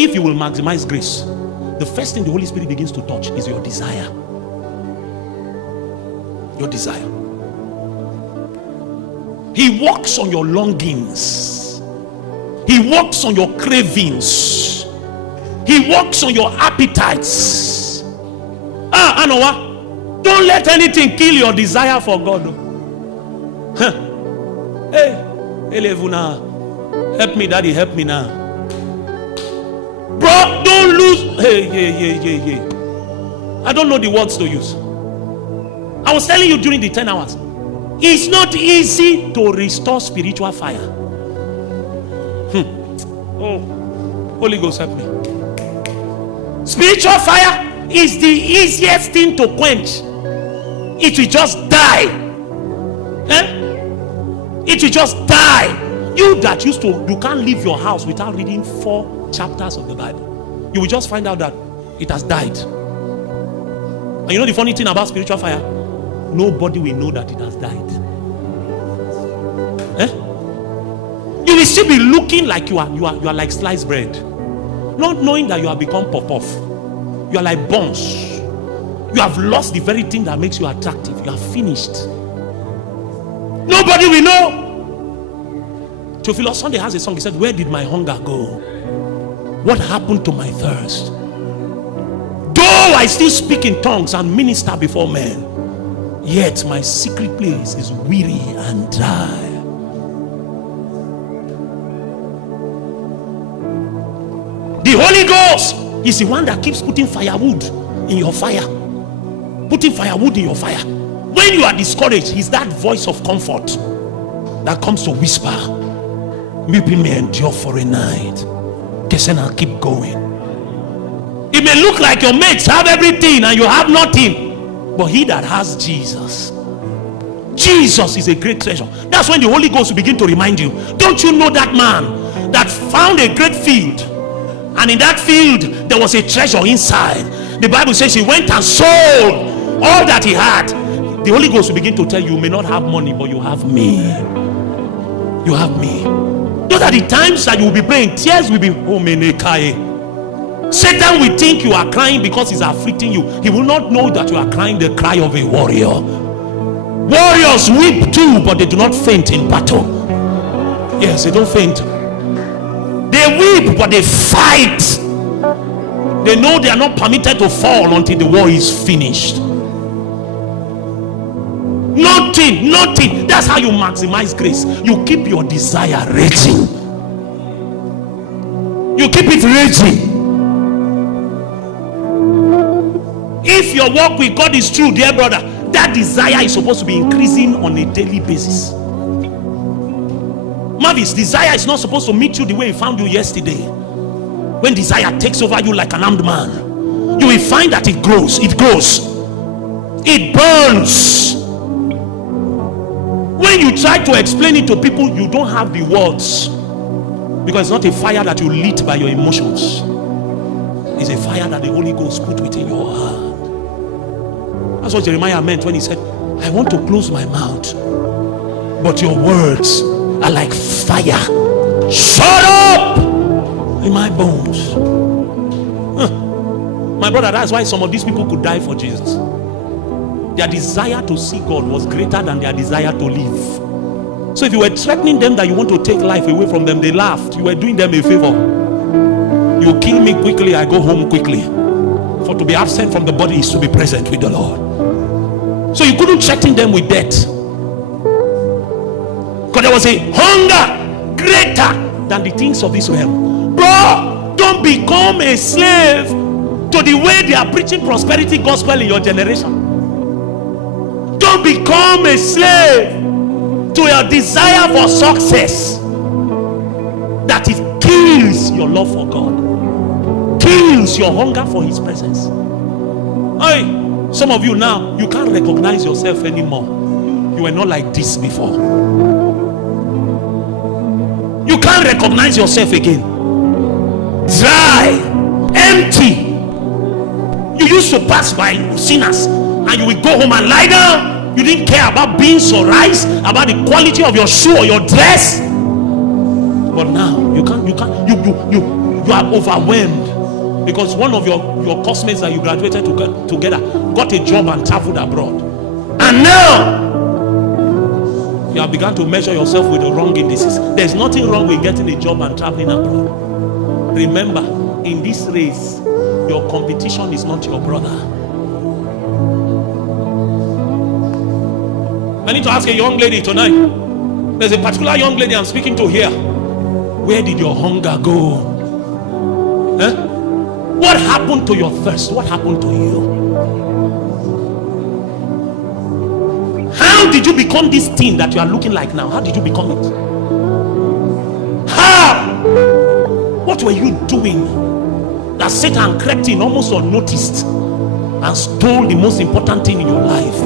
If you will maximize grace, the first thing the Holy Spirit begins to touch is your desire. Your desire. He works on your longings. He works on your cravings. He works on your appetites. Anoa, don't let anything kill your desire for God. Hey, help me, Daddy, help me now. Bro, don't lose. Hey. I don't know the words to use. I was telling you during the 10 hours. It's not easy to restore spiritual fire. Oh, Holy Ghost, help me. Spiritual fire is the easiest thing to quench. It will just die. It will just die. You that used to, you can't leave your house without reading 4 chapters of the Bible. You will just find out that it has died. And you know the funny thing about spiritual fire? Nobody will know that it has died. You will still be looking like you are like sliced bread, not knowing that you have become puff. You are like bones. You have lost the very thing that makes you attractive. You are finished. Nobody will know. Theophilus Sunday has a song. He said, "Where did my hunger go? What happened to my thirst? Though I still speak in tongues and minister before men, yet my secret place is weary and dry." The Holy Ghost is the one that keeps putting firewood in your fire. Putting firewood in your fire. When you are discouraged, he's that voice of comfort that comes to whisper, "Weeping may endure for a night. Kesiena, keep going." It may look like your mates have everything and you have nothing, but he that has Jesus is a great treasure. That's when the Holy Ghost will begin to remind you. Don't you know that man that found a great field, and in that field there was a treasure inside? The Bible says he went and sold all that he had. The Holy Ghost will begin to tell you, you may not have money, but you have me. You have me. Those are the times that you will be praying. Tears will be Satan will think you are crying because he's afflicting you. He will not know that you are crying the cry of a warrior. Warriors weep too, but they do not faint in battle. Yes, they don't faint. They weep, but they fight. They know they are not permitted to fall until the war is finished. Nothing. That's how you maximize grace. You keep your desire raging. You keep it raging. If your walk with God is true, dear brother, that desire is supposed to be increasing on a daily basis. Marvis, desire is not supposed to meet you the way it found you yesterday. When desire takes over you like an armed man, you will find that it grows, it burns. When you try to explain it to people, you don't have the words, because it's not a fire that you lit by your emotions. It's a fire that the Holy Ghost put within your heart. That's what Jeremiah meant when he said, "I want to close my mouth, but your words are like fire. Shut up in my bones." My brother, that's why some of these people could die for Jesus. Their desire to see God was greater than their desire to live. So if you were threatening them that you want to take life away from them, they laughed. You were doing them a favor. You kill me quickly, I go home quickly. For to be absent from the body is to be present with the Lord. So you couldn't threaten them with death, because there was a hunger greater than the things of this realm. Bro, don't become a slave to the way they are preaching prosperity gospel in your generation. Don't become a slave to your desire for success, that it kills your love for God, kills your hunger for his presence. Hey, some of you now, you can't recognize yourself anymore. You were not like this before. You can't recognize yourself again. Dry, empty. You used to pass by sinners and you will go home and lie down. You didn't care about beans or rice, about the quality of your shoe or your dress. But now you You are overwhelmed because one of your classmates that you graduated together got a job and traveled abroad, and now you have begun to measure yourself with the wrong indices. There's nothing wrong with getting a job and traveling abroad. Remember, in this race, your competition is not your brother. I need to ask a young lady tonight. There's a particular young lady I'm speaking to here. Where did your hunger go? What happened to your thirst? What happened to you? How did you become this thing that you are looking like now? How did you become it? How? What were you doing that Satan crept in almost unnoticed and stole the most important thing in your life?